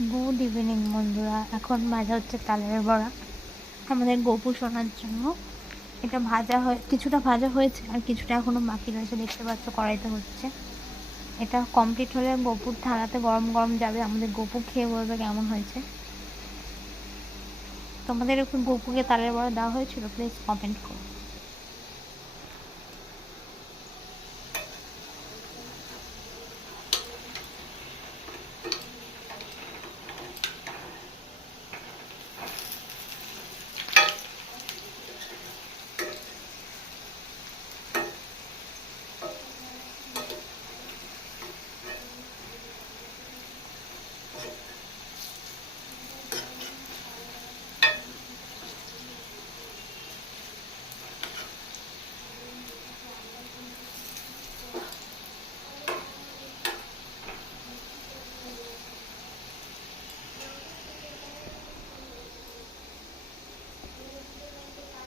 Good evening বন্ধুরা, এখন ভাজা হচ্ছে তালের বড়া আমাদের গপু শোনার জন্য। এটা ভাজা কিছুটা ভাজা হয়েছে আর কিছুটা এখনো বাকি রয়েছে, দেখতে পাচ্ছ কড়াইতে হচ্ছে। এটা কমপ্লিট হলে গপুর থালাতে গরম গরম যাবে, আমাদের গপু খেয়ে বলবে কেমন হয়েছে। তোমাদের একটু গপুকে তালের বড়া দেওয়া হয়েছিল? প্লিজ কমেন্ট করো।